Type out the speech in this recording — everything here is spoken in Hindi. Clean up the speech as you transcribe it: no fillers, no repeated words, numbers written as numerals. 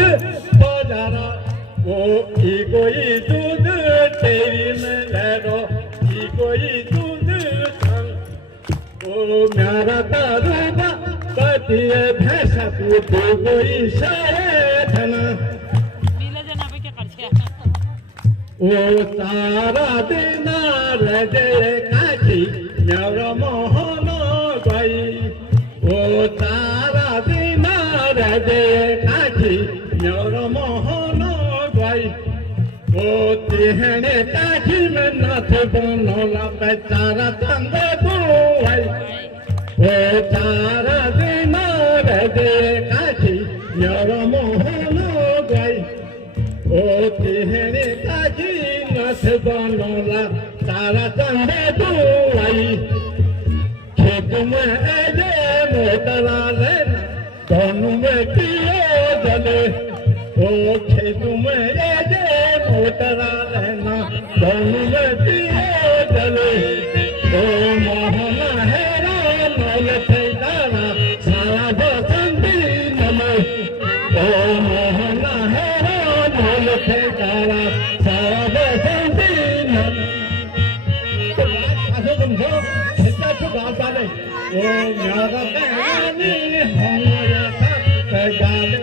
दूध बाजारा ओ कोई दूध तेरी में ले लो कोई दूध ओ मेरा तारूबा पतिए भैंसा तू कोई शायद ओ तारा देना रजे काची मेरा मोहन गई ओ तारा देना रजे काची मेरा मोहन गई ओ तिहने काची में नाथ बनोला बेचारा तंग दुआई ओ तारा देना रजे काची मेरा मोहन गई ओ तिहने काची नाथ बनोला तारा तंग दुआई खेत में ऐजे मोटरा लेना दोनों में कियो जले ओ खेत में ऐजे मोटरा लेना दोनों में कियो जले ओ मोहना हेरा नल ठेकाना सारा बसंती नमे ओ मोहना हेरा नल ठेकाना सारा बसंती नमे आसो तुम हो हिस्सा तो गाता नहीं ओ मेरा कहनी हमारा सब गाले